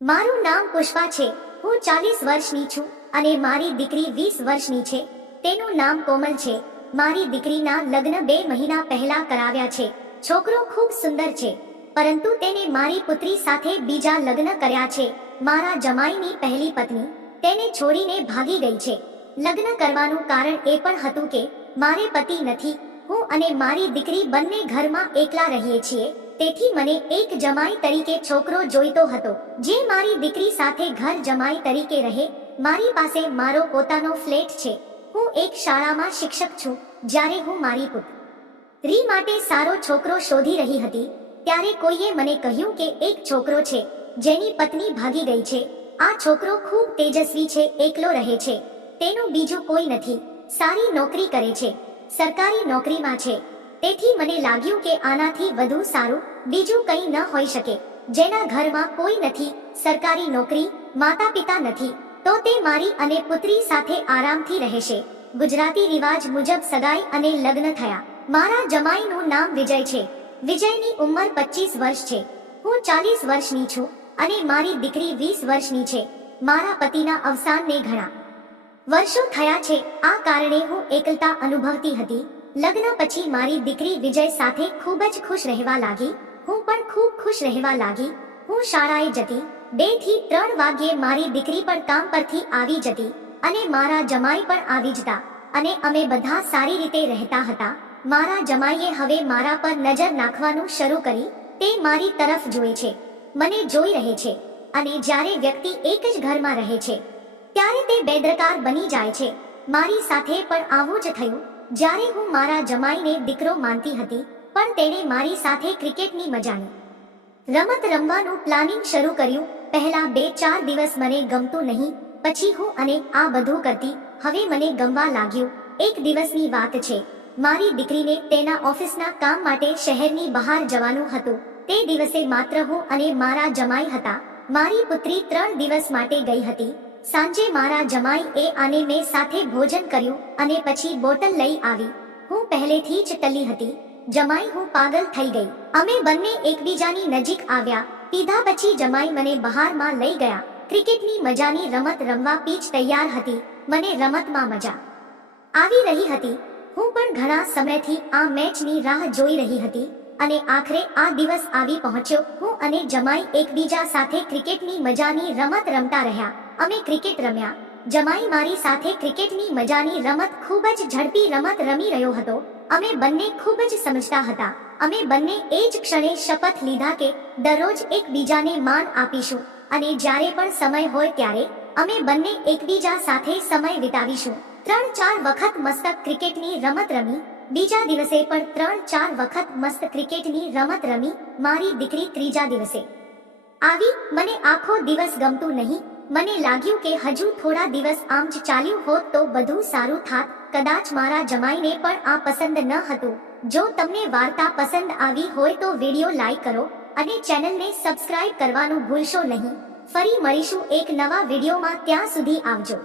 મારું નામ પુષ્પા છે. હું 40 વર્ષની છું અને મારી દીકરી 20 વર્ષની છે. તેનું નામ કોમલ છે. મારી દીકરીના લગ્ન 2 મહિના પહેલા કરાવ્યા છે. છોકરો ખૂબ સુંદર છે, પરંતુ તેને મારી પુત્રી સાથે બીજા લગ્ન કર્યા છે. મારા જમાઈની પહેલી પત્ની તેને છોડીને ભાગી ગઈ છે. લગ્ન કરવાનું કારણ એ પણ હતું કે મારે પતિ નથી. હું અને મારી દીકરી બંને ઘરમાં એકલા રહીએ છીએ. તેથી મને એક જમાઈ તરીકે છોકરો જોઈતો હતો, જે મારી દીકરી સાથે ઘર જમાઈ તરીકે રહે. મારી પાસે મારો પોતાનો ફ્લેટ છે. હું એક શાળામાં શિક્ષક છું. જ્યારે હું મારી પુત્રી માટે સારો છોકરો શોધી રહી હતી, ત્યારે કોઈએ મને કહ્યું કે એક છોકરો છે જેની પત્ની ભાગી ગઈ છે. આ છોકરો ખૂબ તેજસ્વી છે, એકલો રહે છે, તેનું બીજું કોઈ નથી, સારી નોકરી કરે છે, સરકારી નોકરીમાં છે. તેથી મને લાગ્યું કે આનાથી વધુ સારું બીજું કંઈ ન હોઈ શકે. જેના ઘરમાં કોઈ નથી, સરકારી નોકરી, માતા પિતા નથી, તો તે મારી અને પુત્રી સાથે આરામથી રહેશે. ગુજરાતી રિવાજ મુજબ સગાઈ અને લગ્ન થયા. મારા જમાઈનું નામ વિજય છે. વિજયની ઉંમર 25 વર્ષ છે. હું 40 વર્ષની છું અને મારી દીકરી 20 વર્ષની છે. મારા પતિના અવસાનને ઘણા વર્ષો થયા છે. આ કારણે હું એકલતા અનુભવતી હતી. લગ્ન પછી મારી દીકરી વિજય સાથે ખૂબ જ ખુશ રહેવા લાગી. હું પણ ખૂબ ખુશ રહેવા લાગી. હું શાળાએ જતી. 2 થી 3 વાગ્યે મારી દીકરી પણ કામ પરથી આવી જતી અને મારા જમાઈ પણ આવી જતા અને અમે બધા સારી રીતે રહેતા હતા. મારા જમાઈએ હવે મારા પર નજર નાખવાનું શરૂ કરી. તે મારી તરફ જોએ છે, મને જોઈ રહે છે, અને જ્યારે વ્યક્તિ એક જ ઘરમાં રહે છે ત્યારે તે બેદરકાર બની જાય છે. મારી સાથે પણ આવું જ થયું. જ્યારે હું મારા જમાઈને દીકરો માનતી હતી, પણ તેણે મારી સાથે ક્રિકેટની મજાની રમત રમવાનું પ્લાનિંગ શરૂ કર્યું. પહેલા 2-4 દિવસ મને ગમતું નહીં, પછી હું અને આ બધું કરતી. હવે મને ગમવા લાગ્યું. એક દિવસની વાત છે. મારી દીકરીને તેના ઓફિસના કામ માટે શહેરની બહાર જવાનું હતું. તે દિવસે માત્ર હું અને મારા જમાઈ હતા. મારી પુત્રી 3 દિવસ માટે ગઈ હતી. સાંજે મારા જમાઈ એ આને મેં સાથે ભોજન કર્યું અને પછી બોટલ લઈ આવી. હું પહેલેથી જ ટલી હતી. જમાઈ, હું પાગલ થઈ ગઈ. અમે બંને એકબીજાની નજીક આવ્યા. પીધા પછી જમાઈ મને બહારમાં લઈ ગયા. ક્રિકેટની મજાની રમત રમવા પીચ તૈયાર હતી. મને રમતમાં મજા આવી રહી હતી. હું પણ ઘણા સમયથી આ મેચની રાહ જોઈ રહી હતી અને આખરે આ દિવસ આવી પહોંચ્યો. હું અને જમાઈ એકબીજા સાથે ક્રિકેટની મજાની રમત રમતા રહ્યા. અમે ક્રિકેટ રમ્યા. જમાઈ મારી સાથે ક્રિકેટની મજાની રમત ખૂબ જ ઝડપી રમત રમી રહ્યો હતો. અમે બંને ખૂબ જ સમજતા હતા. અમે બંને એ જ ક્ષણે શપથ લીધા કે દરરોજ એકબીજાને માન આપીશું અને જ્યારે પણ સમય હોય ત્યારે અમે બંને એકબીજા સાથે સમય વિતાવીશું. 3-4 વખત મસ્ત ક્રિકેટની રમત રમી. બીજા દિવસે પણ 3-4 વખત મસ્ત ક્રિકેટની રમત રમી. મારી દીકરી ત્રીજા દિવસે આવી. મને આખો દિવસ ગમતું નહીં. મને લાગ્યું કે હજુ થોડા દિવસ આમ જ ચાલ્યું હોત તો બધું સારું થાત. કદાચ મારા જમાઈને પણ આ પસંદ ન હતું. જો તમને વાર્તા પસંદ આવી હોય તો વિડીયો લાઈક કરો અને ચેનલને સબસ્ક્રાઇબ કરવાનું ભૂલશો નહીં. ફરી મળીશું એક નવા વિડીયોમાં. ત્યાં સુધી આવજો.